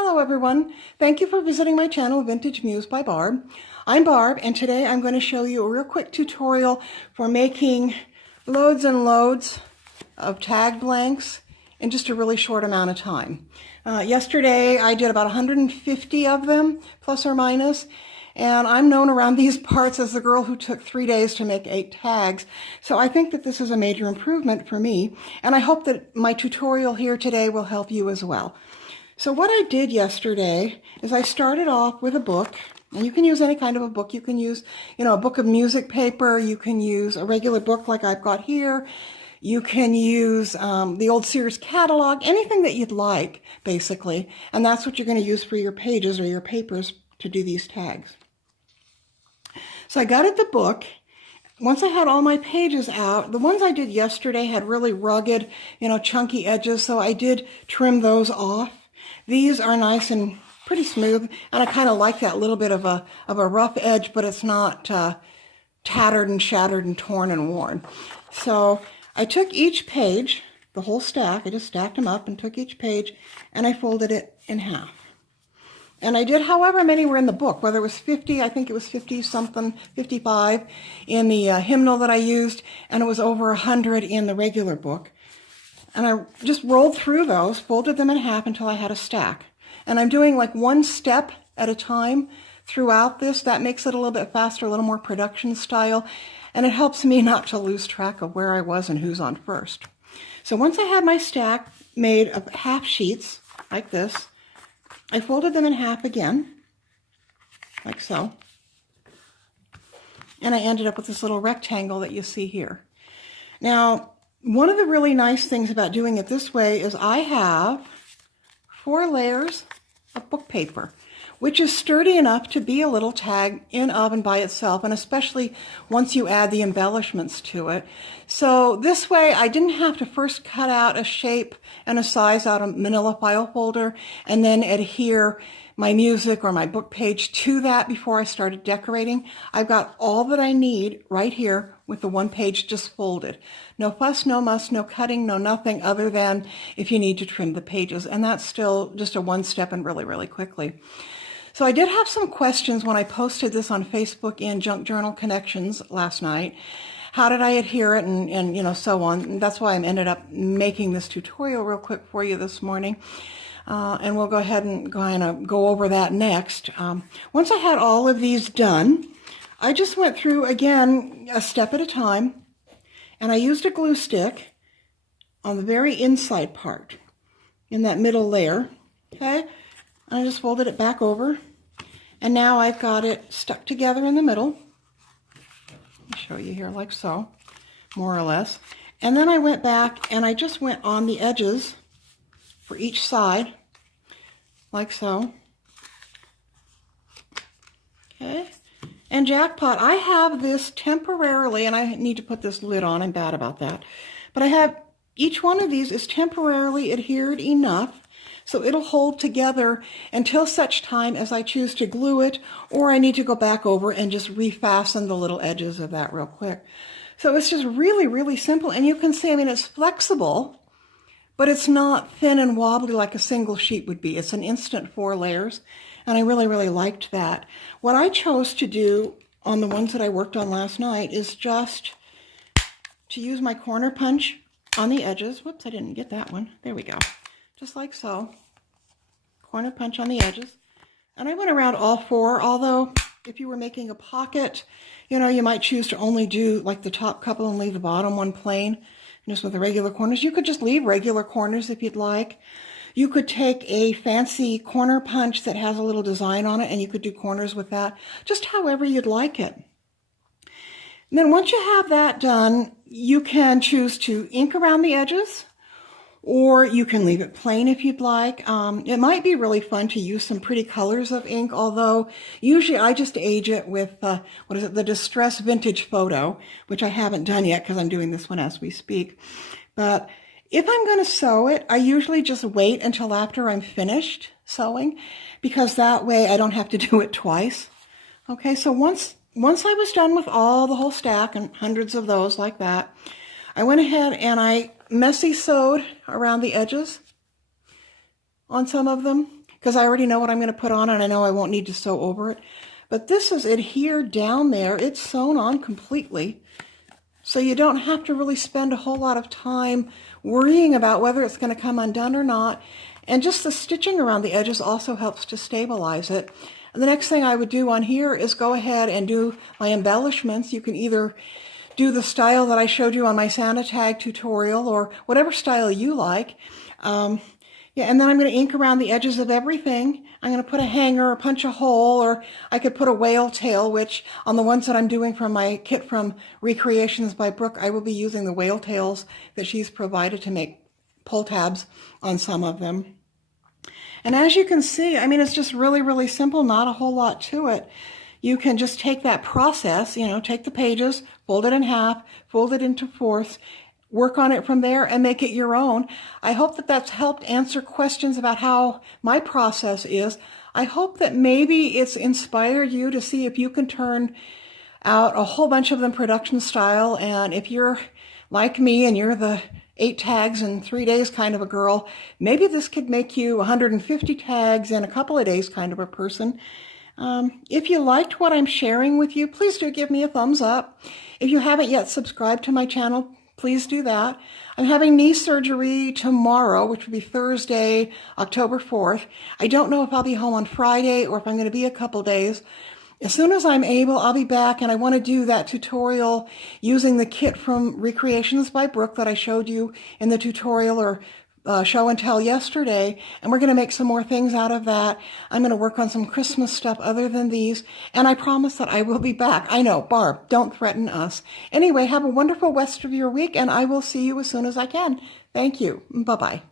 Hello everyone. Thank you for visiting my channel, Vintage Muse by Barb. I'm Barb, and today I'm going to show you a real quick tutorial for making loads and loads of tag blanks in just a really short amount of time. Yesterday I did about 150 of them, plus or minus, and I'm known around these parts as the girl who took 3 days to make 8 tags. So I think that this is a major improvement for me, and I hope that my tutorial here today will help you as well. So what I did yesterday is I started off with a book, and you can use any kind of a book. You can use, a book of music paper. You can use a regular book like I've got here. You can use the old Sears catalog, anything that you'd like, basically. And that's what you're going to use for your pages or your papers to do these tags. So I got at the book. Once I had all my pages out, the ones I did yesterday had really rugged, chunky edges, so I did trim those off. These are nice and pretty smooth, and I kind of like that little bit of a rough edge, but it's not tattered and shattered and torn and worn. So I took each page, the whole stack, I just stacked them up and took each page, and I folded it in half. And I did however many were in the book, whether it was 50, I think it was 50 something, 55 in the hymnal that I used, and it was over 100 in the regular book. And I just rolled through those, folded them in half until I had a stack. And I'm doing like one step at a time throughout this. That makes it a little bit faster, a little more production style. And it helps me not to lose track of where I was and who's on first. So once I had my stack made of half sheets, like this, I folded them in half again, like so. And I ended up with this little rectangle that you see here. Now, one of the really nice things about doing it this way is I have 4 layers of book paper, which is sturdy enough to be a little tag in of and by itself, and especially once you add the embellishments to it. So this way I didn't have to first cut out a shape and a size out of manila file folder and then adhere my music or my book page to that before I started decorating. I've got all that I need right here with the one page just folded. No fuss, no muss, no cutting, no nothing other than if you need to trim the pages. And that's still just a one step and really, really quickly. So I did have some questions when I posted this on Facebook in Junk Journal Connections last night. How did I adhere it and so on. And that's why I ended up making this tutorial real quick for you this morning. And we'll go ahead and go over that next. Once I had all of these done, I just went through, again, a step at a time, and I used a glue stick on the very inside part, in that middle layer, okay? I just folded it back over, and now I've got it stuck together in the middle. Let me show you here, like so, more or less. And then I went back, and I just went on the edges for each side, like so. Okay, and jackpot, I have this temporarily, and I need to put this lid on, I'm bad about that, but I have each one of these is temporarily adhered enough so it'll hold together until such time as I choose to glue it, or I need to go back over and just refasten the little edges of that real quick. So it's just really, really simple, and you can see, it's flexible, but it's not thin and wobbly like a single sheet would be. It's an instant 4 layers, and I really, really liked that. What I chose to do on the ones that I worked on last night is just to use my corner punch on the edges. Whoops, I didn't get that one. There we go. Just like so. Corner punch on the edges. And I went around all 4, although if you were making a pocket, you might choose to only do like the top couple and leave the bottom one plain. Just with the regular corners. You could just leave regular corners if you'd like. You could take a fancy corner punch that has a little design on it, and you could do corners with that, just however you'd like it. And then once you have that done, you can choose to ink around the edges, or you can leave it plain if you'd like. It might be really fun to use some pretty colors of ink, although usually I just age it with, the Distress Vintage Photo, which I haven't done yet because I'm doing this one as we speak. But if I'm going to sew it, I usually just wait until after I'm finished sewing, because that way I don't have to do it twice. Okay, so once I was done with the whole stack, and hundreds of those like that, I went ahead and I messy sewed around the edges on some of them. because I already know what I'm going to put on and I know I won't need to sew over it. But this is adhered down there. It's sewn on completely. So you don't have to really spend a whole lot of time worrying about whether it's going to come undone or not. And just the stitching around the edges also helps to stabilize it. And the next thing I would do on here is go ahead and do my embellishments. You can either do the style that I showed you on my Santa tag tutorial or whatever style you like. Yeah, and then I'm going to ink around the edges of everything. I'm going to put a hanger or punch a hole, or I could put a whale tail, which on the ones that I'm doing from my kit from Recreations by Brooke, I will be using the whale tails that she's provided to make pull tabs on some of them. And as you can see, I mean, it's just really, really simple, not a whole lot to it. You can just take that process, you know, take the pages, fold it in half, fold it into fourths, work on it from there and make it your own. I hope that that's helped answer questions about how my process is. I hope that maybe it's inspired you to see if you can turn out a whole bunch of them production style. And if you're like me and you're the 8 tags in 3 days kind of a girl, maybe this could make you 150 tags in a couple of days kind of a person. If you liked what I'm sharing with you, please do give me a thumbs up. If you haven't yet subscribed to my channel, please do that. I'm having knee surgery tomorrow, which will be Thursday, October 4th. I don't know if I'll be home on Friday or if I'm going to be a couple days. As soon as I'm able, I'll be back, and I want to do that tutorial using the kit from Recreations by Brooke that I showed you in the tutorial or show and tell yesterday, and we're going to make some more things out of that. I'm going to work on some Christmas stuff other than these, and I promise that I will be back. I know, Barb, don't threaten us. Anyway, have a wonderful rest of your week, and I will see you as soon as I can. Thank you. Bye-bye.